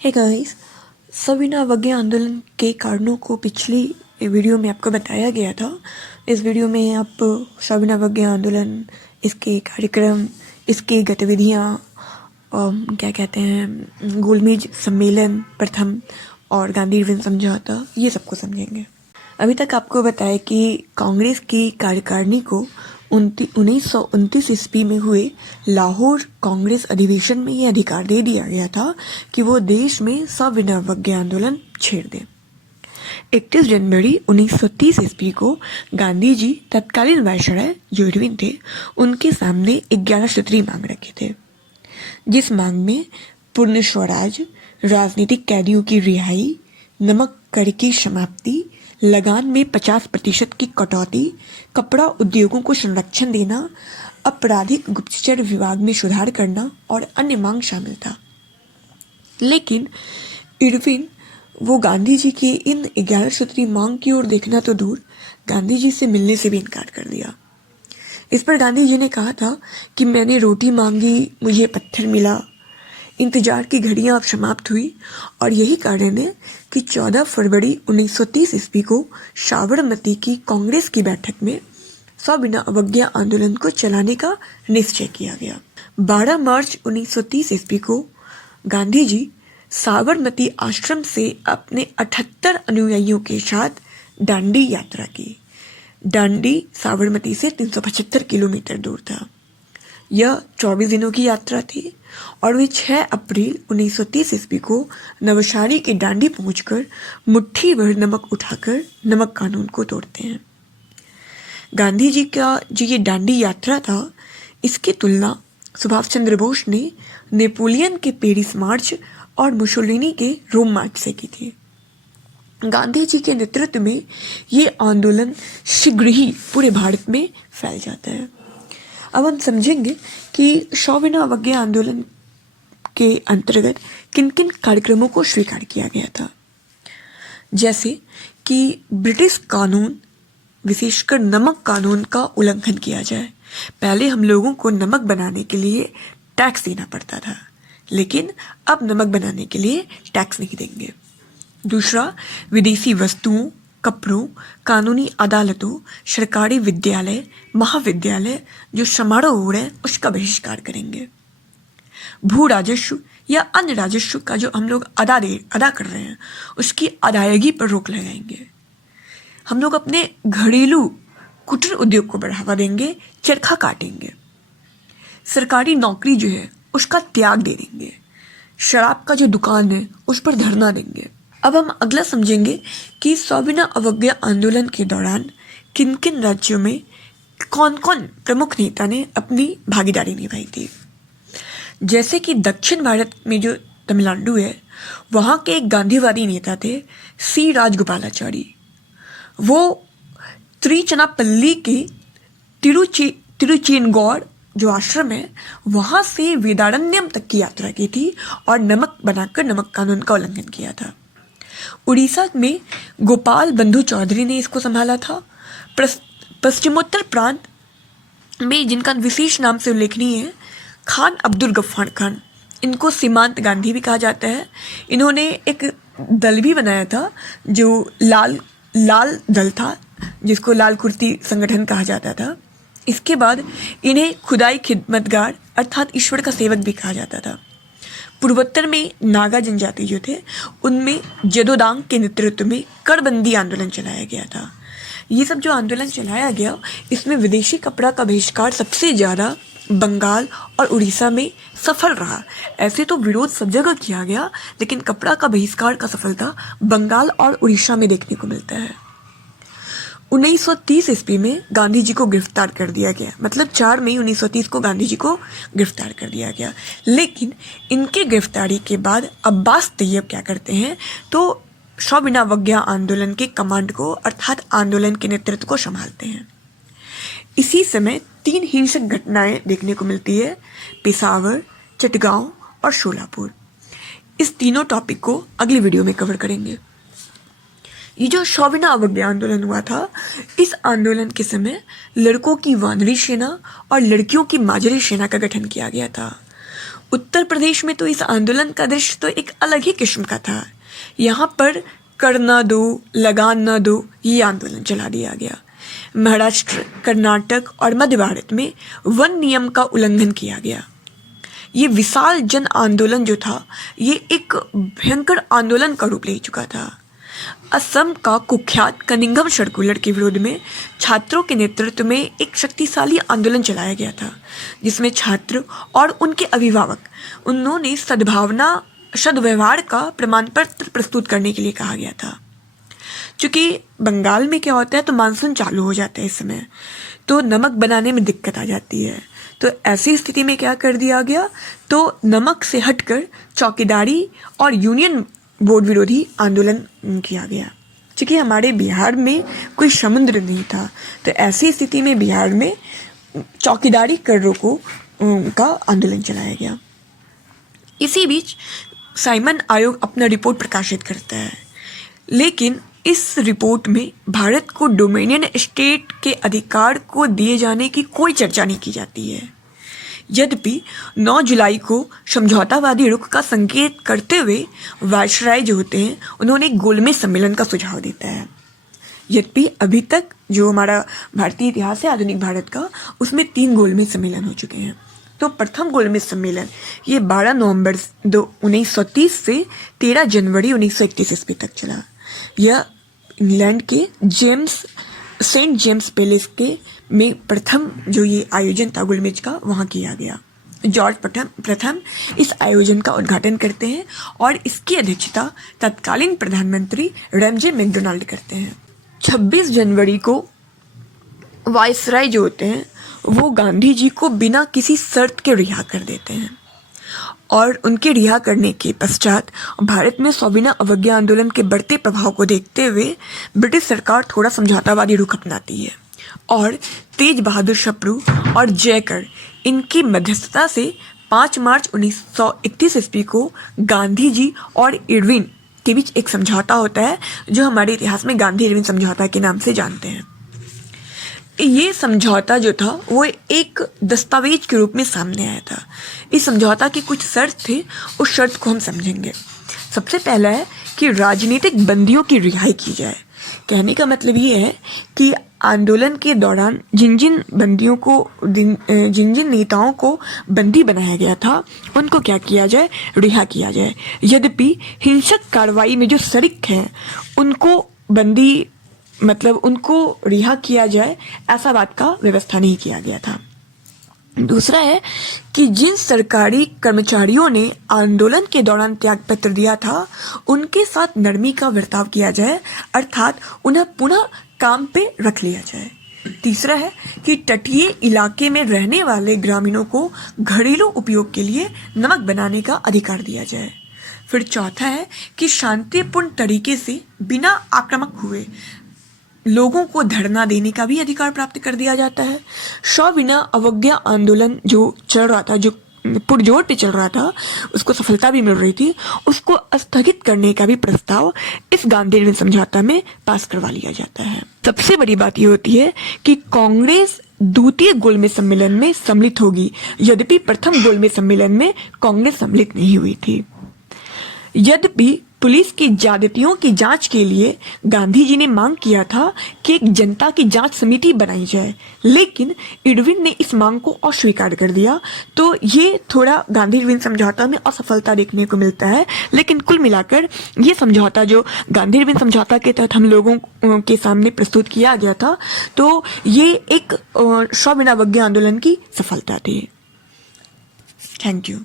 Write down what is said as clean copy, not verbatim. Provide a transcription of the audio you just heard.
Hey guys, Sabina अवज्ञा आंदोलन के कारणों को पिछली वीडियो में आपको बताया गया था। इस वीडियो में आप सविना अवज्ञा आंदोलन, इसके कार्यक्रम, इसकी गतिविधियाँ, क्या कहते हैं, गोलमेज सम्मेलन प्रथम और गांधी रिविजन समझौता, ये सबको समझेंगे। अभी तक आपको बताया कि कांग्रेस की कार्यकारिणी को 1929 ईस्वी में हुए लाहौर कांग्रेस अधिवेशन में यह अधिकार दे दिया गया था कि वो देश में सविनय अवज्ञा आंदोलन छेड़ दें। 31 जनवरी 1930 ईस्वी को गांधी जी तत्कालीन वायसराय जो इरविन थे, उनके सामने 11 सूत्री मांग रखे थे, जिस मांग में पूर्ण स्वराज, राजनीतिक कैदियों की रिहाई, नमक कर की समाप्ति, लगान में 50% की कटौती, कपड़ा उद्योगों को संरक्षण देना, आपराधिक गुप्तचर विभाग में सुधार करना और अन्य मांग शामिल था। लेकिन इरविन वो गांधी जी की इन 11 सूत्री मांग की ओर देखना तो दूर, गांधी जी से मिलने से भी इनकार कर दिया। इस पर गांधी जी ने कहा था कि मैंने रोटी मांगी, मुझे पत्थर मिला। इंतजार की घड़ियां अब समाप्त हुई और यही कारण है कि 14 फरवरी 1930 ईस्वी को साबरमती की कांग्रेस की बैठक में सविनय अवज्ञा आंदोलन को चलाने का निश्चय किया गया। 12 मार्च 1930 ईस्वी को गांधी जी साबरमती आश्रम से अपने 78 अनुयायियों के साथ दांडी यात्रा की। दांडी साबरमती से 375 किलोमीटर दूर था। यह 24 दिनों की यात्रा थी और वे 6 अप्रैल 1930 ईस्वी को नवसारी के दांडी पहुंचकर मुट्ठी भर नमक उठाकर नमक कानून को तोड़ते हैं। गांधी जी का जो ये दांडी यात्रा था, इसकी तुलना सुभाष चंद्र बोस ने नेपोलियन के पेरिस मार्च और मुसोलिनी के रोम मार्च से की थी। गांधी जी के नेतृत्व में ये आंदोलन शीघ्र ही पूरे भारत में फैल जाता है। अब हम समझेंगे कि सविनय अवज्ञा आंदोलन के अंतर्गत किन किन कार्यक्रमों को स्वीकार किया गया था। जैसे कि ब्रिटिश कानून, विशेषकर नमक कानून का उल्लंघन किया जाए। पहले हम लोगों को नमक बनाने के लिए टैक्स देना पड़ता था, लेकिन अब नमक बनाने के लिए टैक्स नहीं देंगे। दूसरा, विदेशी वस्तुओं, कपड़ों, कानूनी अदालतों, सरकारी विद्यालय, महाविद्यालय जो समारोह हो रहे हैं उसका बहिष्कार करेंगे। भू राजस्व या अन्य राजस्व का जो हम लोग अदा कर रहे हैं, उसकी अदायगी पर रोक लगाएंगे। हम लोग अपने घरेलू कुटीर उद्योग को बढ़ावा देंगे, चरखा काटेंगे। सरकारी नौकरी जो है उसका त्याग दे देंगे। शराब का जो दुकान है उस पर धरना देंगे। अब हम अगला समझेंगे कि सविनय अवज्ञा आंदोलन के दौरान किन किन राज्यों में कौन कौन प्रमुख नेता ने अपनी भागीदारी निभाई थी। जैसे कि दक्षिण भारत में जो तमिलनाडु है, वहाँ के एक गांधीवादी नेता थे सी राजगोपालाचारी। वो तिरुचिरापल्ली के तिरुचेनगौड़ जो आश्रम है, वहाँ से वेदारण्यम तक की यात्रा की थी और नमक बनाकर नमक कानून का उल्लंघन किया था। उड़ीसा में गोपाल बंधु चौधरी ने इसको संभाला था। पश्चिमोत्तर प्रांत में जिनका विशेष नाम से उल्लेखनीय है खान अब्दुल गफ्फार खान, इनको सीमांत गांधी भी कहा जाता है। इन्होंने एक दल भी बनाया था जो लाल दल था, जिसको लाल कुर्ती संगठन कहा जाता था। इसके बाद इन्हें खुदाई खिदमतगार अर्थात ईश्वर का सेवक भी कहा जाता था। पूर्वोत्तर में नागा जनजाति जो थे, उनमें जदोदांग के नेतृत्व में करबंदी आंदोलन चलाया गया था। ये सब जो आंदोलन चलाया गया, इसमें विदेशी कपड़ा का बहिष्कार सबसे ज़्यादा बंगाल और उड़ीसा में सफल रहा। ऐसे तो विरोध सब जगह किया गया, लेकिन कपड़ा का बहिष्कार का सफलता बंगाल और उड़ीसा में देखने को मिलता है। 1930 ईस्वी में गांधी जी को गिरफ्तार कर दिया गया, मतलब 4 मई 1930 को गांधी जी को गिरफ्तार कर दिया गया। लेकिन इनके गिरफ्तारी के बाद अब्बास तैयब क्या करते हैं, तो सविनय अवज्ञा आंदोलन के कमांड को अर्थात आंदोलन के नेतृत्व को संभालते हैं। इसी समय 3 हिंसक घटनाएं देखने को मिलती है, पेशावर, चटगांव और शोलापुर। इस तीनों टॉपिक को अगली वीडियो में कवर करेंगे। ये जो सविनय अवज्ञा आंदोलन हुआ था, इस आंदोलन के समय लड़कों की वानरी सेना और लड़कियों की माजरी सेना का गठन किया गया था। उत्तर प्रदेश में तो इस आंदोलन का दृश्य तो एक अलग ही किस्म का था। यहाँ पर कर ना दो, लगान ना दो, ये आंदोलन चला दिया गया। महाराष्ट्र, कर्नाटक और मध्य भारत में वन नियम का उल्लंघन किया गया। ये विशाल जन आंदोलन जो था, ये एक भयंकर आंदोलन का रूप ले चुका था। असम का कुख्यात कनिंघम सर्कुलर के विरोध में छात्रों के नेतृत्व में एक शक्तिशाली आंदोलन चलाया गया था, जिसमें छात्र और उनके अभिभावक उन्होंने सद्व्यवहार का प्रमाण पत्र प्रस्तुत करने के लिए कहा गया था। क्योंकि बंगाल में क्या होता है, तो मानसून चालू हो जाता है इस समय, तो नमक बनाने में दिक्कत आ जाती है। तो ऐसी स्थिति में क्या कर दिया गया, तो नमक से हटकर चौकीदारी और यूनियन बोर्ड विरोधी आंदोलन किया गया। क्योंकि हमारे बिहार में कोई समुद्र नहीं था, तो ऐसी स्थिति में बिहार में चौकीदारी कर रोको का आंदोलन चलाया गया। इसी बीच साइमन आयोग अपना रिपोर्ट प्रकाशित करता है, लेकिन इस रिपोर्ट में भारत को डोमिनियन स्टेट के अधिकार को दिए जाने की कोई चर्चा नहीं की जाती है। यद्यपि 9 जुलाई को समझौतावादी रुख का संकेत करते हुए वायसराय जो होते हैं, उन्होंने एक गोलमेज सम्मेलन का सुझाव देता है। यद्यपि अभी तक जो हमारा भारतीय इतिहास है आधुनिक भारत का, उसमें 3 गोलमेज सम्मेलन हो चुके हैं। तो प्रथम गोलमेज सम्मेलन ये 12 नवंबर 1930 से 13 जनवरी 1931 ईस्वी तक चला। यह इंग्लैंड के सेंट जेम्स पैलेस के में प्रथम जो ये आयोजन था गोलमेज का, वहाँ किया गया। जॉर्ज प्रथम इस आयोजन का उद्घाटन करते हैं और इसकी अध्यक्षता तत्कालीन प्रधानमंत्री रैमजे मैकडोनाल्ड करते हैं। 26 जनवरी को वायसराय जो होते हैं वो गांधी जी को बिना किसी शर्त के रिहा कर देते हैं, और उनके रिहा करने के पश्चात भारत में सविनय अवज्ञा आंदोलन के बढ़ते प्रभाव को देखते हुए ब्रिटिश सरकार थोड़ा समझौतावादी रुख अपनाती है, और तेज बहादुर शप्रू और जयकर इनकी मध्यस्थता से 5 मार्च 1931 ईस्वी को गांधी जी और इरविन के बीच एक समझौता होता है, जो हमारे इतिहास में गांधी इरविन समझौता के नाम से जानते हैं। ये समझौता जो था वो एक दस्तावेज के रूप में सामने आया था। इस समझौता की कुछ शर्त थे, उस शर्त को हम समझेंगे। सबसे पहला है कि राजनीतिक बंदियों की रिहाई की जाए। कहने का मतलब ये है कि आंदोलन के दौरान जिन जिन नेताओं को बंदी बनाया गया था, उनको क्या किया जाए, रिहा किया जाए। यद्यपि हिंसक कार्रवाई में जो शरीक हैं उनको रिहा किया जाए, ऐसा बात का व्यवस्था नहीं किया गया था। दूसरा है कि जिन सरकारी कर्मचारियों ने आंदोलन के दौरान त्यागपत्र दिया था, उनके साथ नरमी का बर्ताव किया जाए, अर्थात उन्हें पुनः काम पे रख लिया जाए। तीसरा है कि तटीय इलाके में रहने वाले ग्रामीणों को घरेलू उपयोग के लिए नमक बनाने का अधिकार दिया जाए। फिर चौथा है कि शांतिपूर्ण तरीके से बिना आक्रामक हुए लोगों को धरना देने का भी अधिकार प्राप्त कर दिया जाता है। सविनय अवज्ञा आंदोलन जो चल रहा था, जो पुरजोर पे चल रहा था, उसको सफलता भी मिल रही थी, उसको स्थगित करने का भी प्रस्ताव इस गांधी इरविन समझौता में पास करवा लिया जाता है। सबसे बड़ी बात ये होती है कि कांग्रेस द्वितीय गोलमेज सम्मेलन में सम्मिलित होगी, यद्यपि प्रथम गोलमेज सम्मेलन में कांग्रेस सम्मिलित नहीं हुई थी। यद्यपि पुलिस की ज्यादतियों की जांच के लिए गांधी जी ने मांग किया था कि एक जनता की जांच समिति बनाई जाए, लेकिन इरविन ने इस मांग को अस्वीकार कर दिया। तो ये थोड़ा गांधी इरविन समझौता में असफलता देखने को मिलता है। लेकिन कुल मिलाकर ये समझौता जो गांधी इरविन समझौता के तहत हम लोगों के सामने प्रस्तुत किया गया था, तो ये एक सविनय अवज्ञा आंदोलन की सफलता थी। Thank you.